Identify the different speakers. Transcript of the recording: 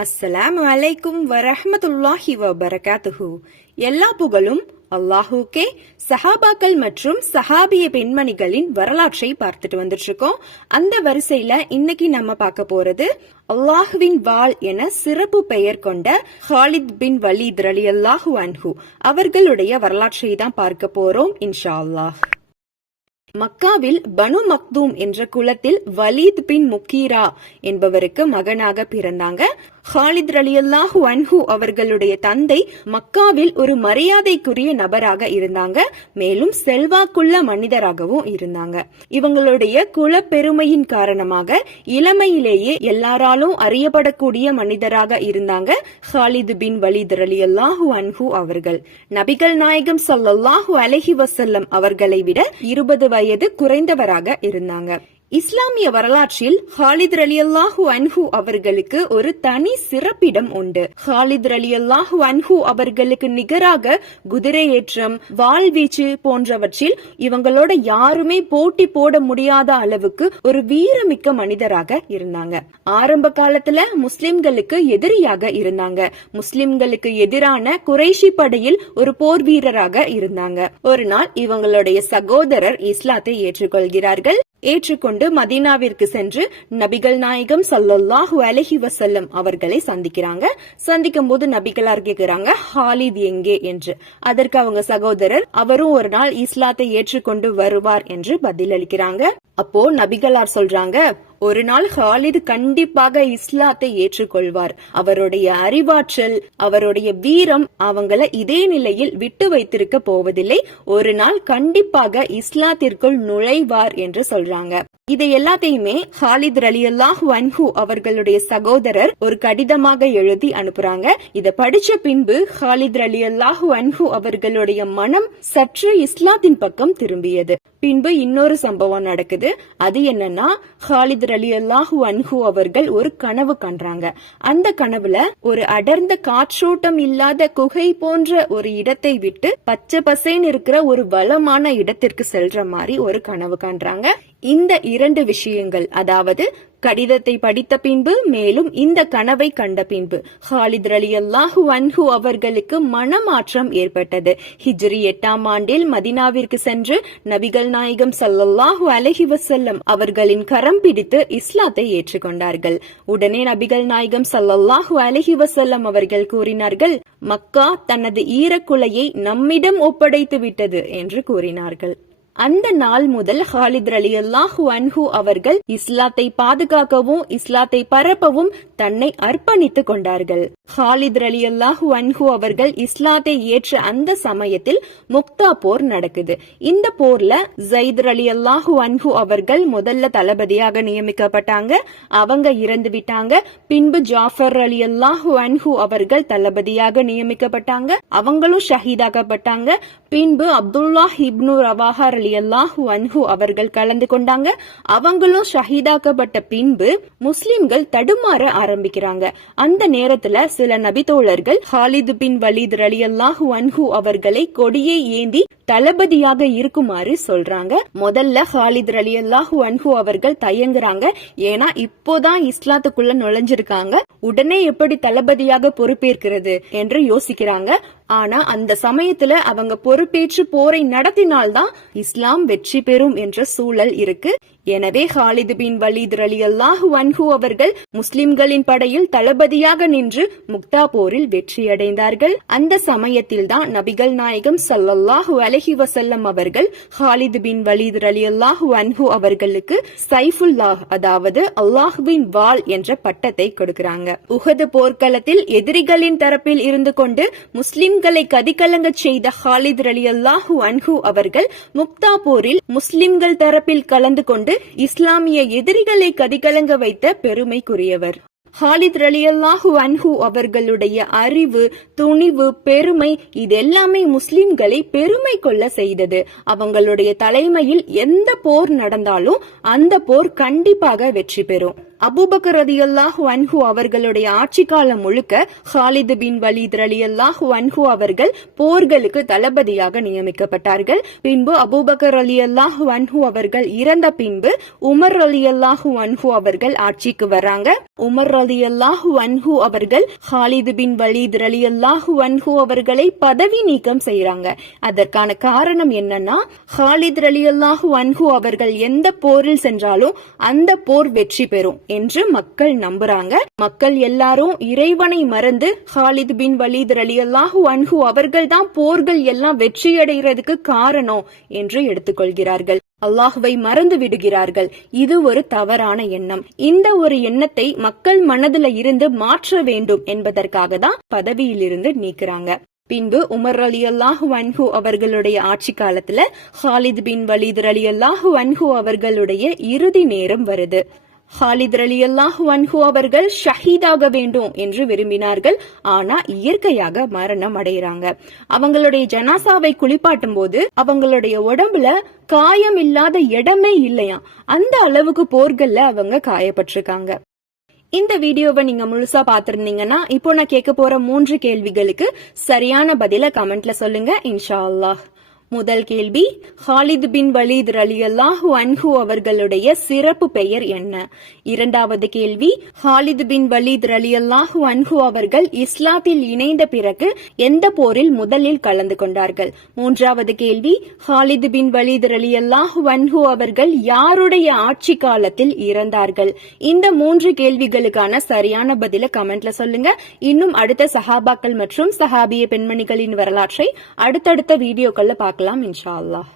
Speaker 1: அஸ்ஸலாமு அலைக்கும் வரஹமத்துல்லாஹி வபரகாத்துஹு எல்லா புகழும் அல்லாஹூக்கே. சஹாபாக்கள் மற்றும் சஹாபிய பெண்மணிகளின் வரலாற்றை பார்த்துட்டு வந்துட்டு இருக்கோம் அந்த வரிசையில இன்னைக்கு நம்ம பார்க்க போறது அல்லாஹுவின் வாள் என சிறப்பு பெயர் கொண்ட ஹாலித் பின் வலீத் ரலி அல்லாஹு அன்ஹு. அவர்களுடைய வரலாற்றை தான் பார்க்க போறோம் இன்ஷா அல்லாஹ் மக்காவில் பனு மக்தூம் என்ற குலத்தில் வலீத் பின் முக்கீரா என்பவருக்கு மகனாக பிறந்தாங்க. ஹாலித் ரலியல்லாஹு அன்ஹு அவர்களுடைய தந்தை மக்காவில் ஒரு மரியாதைக்குரிய நபராக இருந்தாங்க. மேலும் செல்வாக்குள்ள மனிதராகவும் இருந்தாங்க. இவங்களுடைய குல பெருமையின் காரணமாக இளமையிலேயே எல்லாராலும் அறியப்படக்கூடிய மனிதராக இருந்தாங்க ஹாலிது பின் வலீத் ரலியல்லாஹு அன்ஹு அவர்கள். நபிகள் நாயகம் ஸல்லல்லாஹு அலஹி வசல்லம் அவர்களை விட இருபது வயது குறைந்தவராக இருந்தாங்க. இஸ்லாமிய வரலாற்றில் ஹாலித் அலி அல்லாஹூ அன்ஹூ அவர்களுக்கு ஒரு தனி சிறப்பிடம் உண்டு. ஹாலித் அலி அல்லாஹூ அன்ஹூ அவர்களுக்கு நிகராக குதிரை ஏற்றம் வாழ்வீச்சு போன்றவற்றில் இவங்களோட யாருமே போட்டி போட முடியாத அளவுக்கு ஒரு வீரமிக்க மனிதராக இருந்தாங்க. ஆரம்ப காலத்துல முஸ்லிம்களுக்கு எதிரியாக இருந்தாங்க. முஸ்லிம்களுக்கு எதிரான குறைஷி படையில் ஒரு போர் வீரராக இருந்தாங்க. ஒரு நாள் இவங்களுடைய சகோதரர் இஸ்லாத்தை ஏற்றுக்கொள்கிறார்கள். ஏற்றுக்கொண்டு மதீனாவிற்கு சென்று நபிகள் நாயகம் சல்லல்லாஹு அலஹி வசல்லம் அவர்களை சந்திக்கிறாங்க. சந்திக்கும் போது நபிகளார் கேக்குறாங்க ஹாலித் எங்கே? என்று. அதற்கு அவங்க சகோதரர் அவரும் ஒரு நாள் இஸ்லாத்தை ஏற்றுக்கொண்டு வருவார் என்று பதிலளிக்கிறாங்க. அப்போ நபிகளார் சொல்றாங்க ஒரு நாள் ஹாலிது கண்டிப்பாக இஸ்லாத்தை ஏற்றுக்கொள்வார். அவருடைய அறிவாற்றல் அவருடைய வீரம் அவங்கள இதே நிலையில் விட்டு வைத்திருக்க போவதில்லை. ஒரு நாள் கண்டிப்பாக இஸ்லாத்திற்குள் நுழைவார் என்று சொல்றாங்க. இதை எல்லாத்தையுமே ஹாலித் அலி அல்லாஹ் வன்ஹு அவர்களுடைய சகோதரர் ஒரு கடிதமாக எழுதி அனுப்புறாங்க. இதை படிச்ச பின்பு ஹாலித் அலி அல்லாஹ் வன்ஹு அவர்களுடைய மனம் சற்று இஸ்லாத்தின் பக்கம் திரும்பியது. பின்பு இன்னொரு சம்பவம் நடக்குது. அது என்னன்னா ஹாலித் அலி அல்லாஹு அன்ஹு அவர்கள் ஒரு கனவு கண்டாங்க அந்த கனவுல ஒரு அடர்ந்த காற்றோட்டம் இல்லாத குகை போன்ற ஒரு இடத்தை விட்டு பச்சை பசேன்னு இருக்கிற ஒரு வளமான இடத்திற்கு செல்ற மாதிரி ஒரு கனவு காண்றாங்க இந்த இரண்டு விஷயங்கள் அதாவது கடிதத்தை படித்த பின்பு மேலும் இந்த கனவை கண்ட பின்பு ஹாலித் அலி அல்லாஹு அன்ஹு அவர்களுக்கு மனமாற்றம் ஏற்பட்டது. ஹிஜ்ரி எட்டாம் ஆண்டில் மதினாவிற்கு சென்று நபிகள் நாயகம் சல்லல்லாஹு அலஹி வசல்லம் அவர்களின் கரம் பிடித்து இஸ்லாத்தை ஏற்றுக்கொண்டார்கள். உடனே நபிகள் நாயகம் சல்லல்லாஹு அலஹி வசல்லம் அவர்கள் கூறினார்கள் மக்கா தனது ஈரக்குலையை நம்மிடம் ஒப்படைத்து விட்டது என்று கூறினார்கள். அந்த நாள் முதல் ஹாலித் அலி அல்லாஹு அன்ஹு அவர்கள் இஸ்லாத்தை பாதுகாக்கவும் இஸ்லாத்தை பரப்பவும் தன்னை அர்ப்பணித்துக் கொண்டார்கள். ஹாலித் அலி அல்லாஹு அன்ஹு அவர்கள் இஸ்லாத்தை ஏற்ற அந்த சமயத்தில் முக்தா போர் நடக்குது. இந்த போர்ல ஜயித் அலி அல்லாஹு அன்ஹு அவர்கள் முதல்ல தளபதியாக நியமிக்கப்பட்டாங்க. அவங்க இறந்து விட்டாங்க. பின்பு ஜாஃபர் அலி அல்லாஹு அன்ஹு அவர்கள் தளபதியாக நியமிக்கப்பட்டாங்க. அவங்களும் ஷஹீதாக்கப்பட்டாங்க. பின்பு அப்துல்லா ஹிப்னு ரவாஹர் அலி அல்லாஹு அன்ஹு அவர்கள் கலந்து கொண்டாங்க. அவங்களும் ஷஹீதாக்கப்பட்ட பின்பு முஸ்லிம்கள் தடுமாற ஆரம்பிக்கிறாங்க. அந்த நேரத்துல சில நபித்தோழர்கள் ஹாலிது பின் வலீத் ரலியல்லாஹு அன்ஹு அவர்களை கொடியை ஏந்தி தளபதியாக இருக்குமாறு சொல்றாங்க. முதல்ல ஹாலித் அலி அல்லாஹு அன்ஹு அவர்கள் தயங்குறாங்க. ஏன்னா இப்போதான் இஸ்லாத்துக்குள்ள நுழைஞ்சிருக்காங்க. உடனே எப்படி தளபதியாக பொறுப்பேற்கிறது என்று யோசிக்கிறாங்க. ஆனா அந்த சமயத்துல அவங்க பொறுப்பேற்று போரை நடத்தினால்தான் இஸ்லாம் வெற்றி பெறும் என்ற சூழல் இருக்கு. எனவே ஹாலிது பின் வலீத் அலி அல்லாஹு அன்ஹு அவர்கள் முஸ்லிம்களின் படையில் தளபதியாக நின்று முக்தா போரில் வெற்றியடைந்தார்கள். அந்த சமயத்தில் தான் நபிகள் நாயகம் சல்லல்லாஹு அலஹி வசல்லம் அவர்கள் ஹாலித் பின் வலீத் அலி அல்லாஹ் அன்ஹு அவர்களுக்கு சைஃபுல்லாஹ் அதாவது அல்லாஹுவின் வால் என்ற பட்டத்தை கொடுக்கிறாங்க. உகது போர்க்களத்தில் எதிரிகளின் தரப்பில் இருந்து கொண்டு முஸ்லிம்களை கதிகலங்க செய்த ஹாலித் அலி அல்லாஹு அன்ஹு அவர்கள் முக்தா போரில் முஸ்லிம்கள் தரப்பில் கலந்து கொண்டு இஸ்லாமிய எதிரிகளை கதிகலங்க வைத்த பெருமைக்குரியவர். ஹாலித் ரலியல்லாஹு அன்ஹு அவர்களுடைய அறிவு துணிவு பெருமை இதெல்லாமே முஸ்லிம்களை பெருமை கொள்ள செய்தது. அவங்களுடைய தலைமையில் எந்த போர் நடந்தாலும் அந்த போர் கண்டிப்பாக வெற்றி பெறும். அபூபக்கர் ரலியல்லாஹு அன்ஹு அவர்களுடைய ஆட்சி காலம் முழுக்க ஹாலிது பின் வலீத் ரலியல்லாஹு அன்ஹு அவர்கள் போர்களுக்கு தளபதியாக நியமிக்கப்பட்டார்கள். பின்பு அபூபக்கர் ரலியல்லாஹு அன்ஹு அவர்கள் இறந்த பின்பு உமர் அலி அல்லாஹு அன்ஹு அவர்கள் ஆட்சிக்கு வராங்க. உமர் ரலியல்லாஹு அன்ஹு அவர்கள் ஹாலிது பின் வலீத் ரலியல்லாஹு அன்ஹு அவர்களை பதவி நீக்கம் செய்யறாங்க அதற்கான காரணம் என்னன்னா ஹாலித் ரலியல்லாஹு அன்ஹு அவர்கள் எந்த போரில் சென்றாலும் அந்த போர் வெற்றி பெறும். என்று மக்கள் நம்புறாங்க. மக்கள் எல்லாரும் இறைவனை மறந்து ஹாலித் பின் வலீத் ரலியல்லாஹு அன்ஹு அவர்கள் தான் போர்கள் எல்லாம் வெற்றியடைகிறதுக்கு காரணம் என்று எடுத்துக்கொள்கிறார்கள். அல்லாஹுவை மறந்து விடுகிறார்கள். இது ஒரு தவறான எண்ணம். இந்த ஒரு எண்ணத்தை மக்கள் மனதுல இருந்து மாற்ற வேண்டும் என்பதற்காக தான் பதவியிலிருந்து நீக்குறாங்க. பின்பு உமர் அலி அல்லாஹு அன்ஹு அவர்களுடைய ஆட்சி காலத்துல ஹாலித் பின் வலீத் அலி அல்லாஹு அன்ஹு அவர்களுடைய இறுதி நேரம் வருது. ஹாலித் அலி அல்லாஹு அன்ஹு அவர்கள் ஷஹீதாக வேண்டும் என்று விரும்பினார்கள். ஆனா இயற்கையாக மரணம் அடைகிறாங்க. அவங்களுடைய ஜனாசாவை குளிப்பாட்டும் போது அவங்களுடைய உடம்புல காயம் இல்லாத இடமே இல்லையா? அந்த அளவுக்கு போர்கள்ல அவங்க காயப்பட்டிருக்காங்க. இந்த வீடியோவை நீங்க முழுசா பாத்திருந்தீங்கன்னா இப்போ நான் கேட்க போற மூன்று கேள்விகளுக்கு சரியான பதில கமெண்ட்ல சொல்லுங்க. இன்ஷா அல்லாஹ். முதல் கேள்வி ஹாலித் பின் வலீத் அலி அல்லாஹு அன்ஹு அவர்களுடைய சிறப்பு பெயர் என்ன? இரண்டாவது கேள்வி ஹாலித் பின் வலீத் அலி அல்லாஹு அன்ஹு அவர்கள் இஸ்லாத்தில் இணைந்த பிறகு எந்த போரில் முதலில் கலந்து கொண்டார்கள்? மூன்றாவது கேள்வி ஹாலித் பின் வலீத் அலி அல்லாஹு அன்ஹு அவர்கள் யாருடைய ஆட்சி காலத்தில் இறந்தார்கள்? இந்த மூன்று கேள்விகளுக்கான சரியான பதில கமெண்ட்ல சொல்லுங்க. இன்னும் அடுத்த சஹாபாக்கள் மற்றும் சஹாபிய பெண்மணிகளின் வரலாற்றை அடுத்தடுத்த வீடியோக்கள்ல பார்க்கலாம். இன்ஷா அல்லாஹ்